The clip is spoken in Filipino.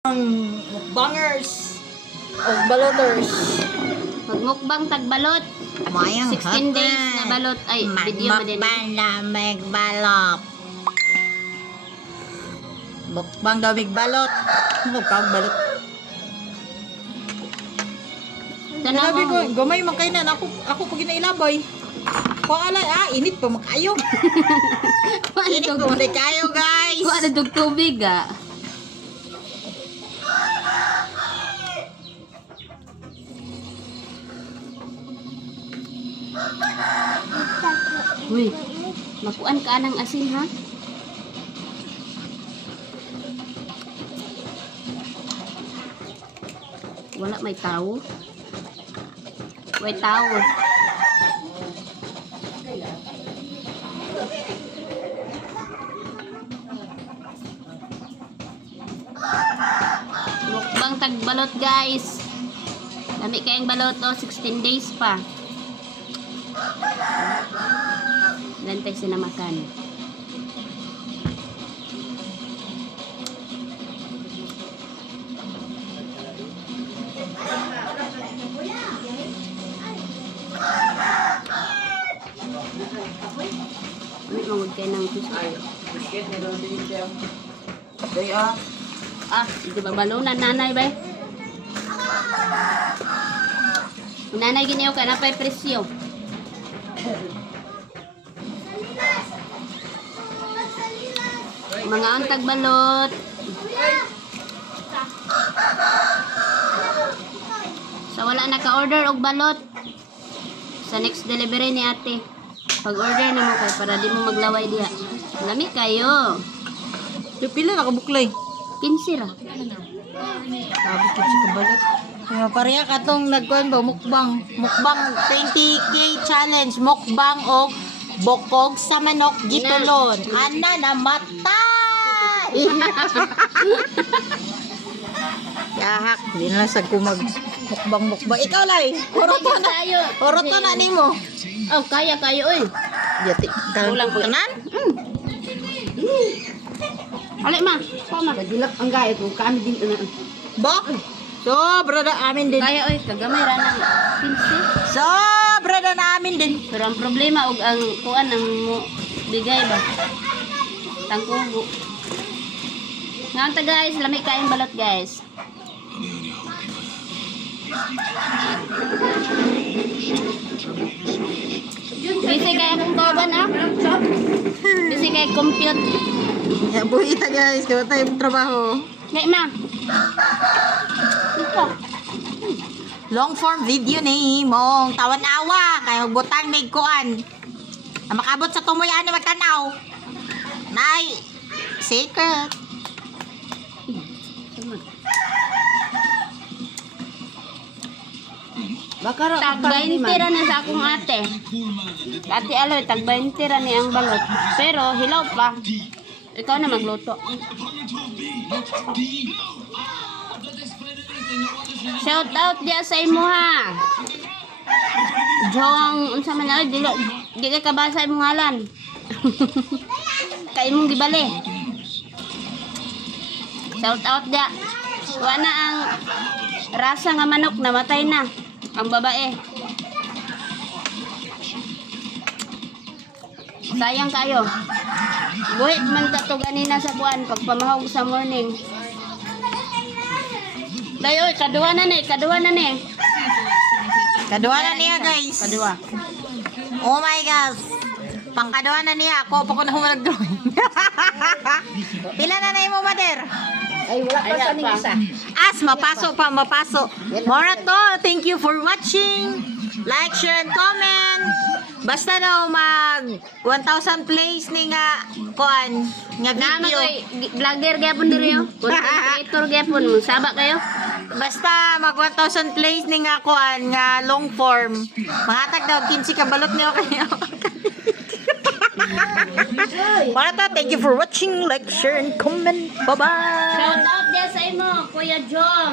Mukbangers o baloters. Magmukbang tagbalot. Mayang 16 days na balot. Ay, video mo din. Mukbang na magbalot. Mukbang daw magbalot. Mukbang balot. Sinabi ko, gamay man kayo na. Ako pag inailabay. Kuala, init pa makayo. Init pa makayo, guys. Kuha na tubig Uy, makuan ka ng asin ha? Wala may tao. May tao. Mukbang tagbalot guys. Dami kayong balot 16 days pa. Lantay sinamakan. May mangod kayo ng piso. Di ba balunan nanay ba? Nanay giniyo ka na pa'y presyo. Mga antag balot. Sa wala naka-order og balot. Sa next delivery ni ate. Pag-order na mo kayo para di mo maglaway diha. Lami kayo. Pila na kabuklay. 15 ra. Sabi ko si kabalot. Pareha ka tong nagkuhan ba mukbang. Mukbang 20k challenge. Mukbang og bokog sa manok gitulon. Ana na matay. Yahak, di na sa kumag mukbang. Ikaw lay. Oroto na nimo. Oh, kaya kayo oy. Yati Kulang po. kanan? Ali ma, sama. Dilap ang gaya ko kami din Bok. Sobra na amin din. Kaya oy, kagamay ra nang 15. Sobra na amin din. Pero ang problema og ang kuan ang mo bigay ba? Tangkugo. Nganta guys, lami kain balot guys. Busy kaya akong kawan Busy kaya compute. Ya buhita guys, kaya tayo trabaho. Ngay ma. Ito. Long form video ni mong tawan-awa kaya butang may kuan. Na makabot sa tumuyan ni magtanaw. Nay, secret. Tag 20 ra na sa akong ate. Ate Aloy, tag 20 ra ni ang balot. Pero hilaw pa. Ikaw na magluto. Shout out dia sa imo ha. Jong, unsa man ay di ka kabasa imong ngalan. Kay imong gibali. Shout out dia. Wa na ang rasa nga manok namatay na. Ang babae. Sayang kayo. Buhit man ka to ganina sa buwan pagpamahog sa morning. Dayoy, kaduwa na ni. Kaduwa na niya guys. Kaduwa. Oh my gosh. Pangkaduwa na niya. Ako pa ko na humarag-drawing. Pila na na mo, mother? Ay, wala pa sa isa. Mapaso. Mora to. Thank you for watching. Like, share, and comment. Basta daw mag 1,000 plays ni nga kuan nga video. Vlogger gyapon diri yo. Creator gyapon mo. Saba kayo. Basta mag 1,000 plays ni nga kuan nga long form. Mahatag daw 15 ka balot niyo kayo. Mora to. Thank you for watching. Like, share, and comment. Bye-bye. Shout out dia sa imo, Kuya Jong.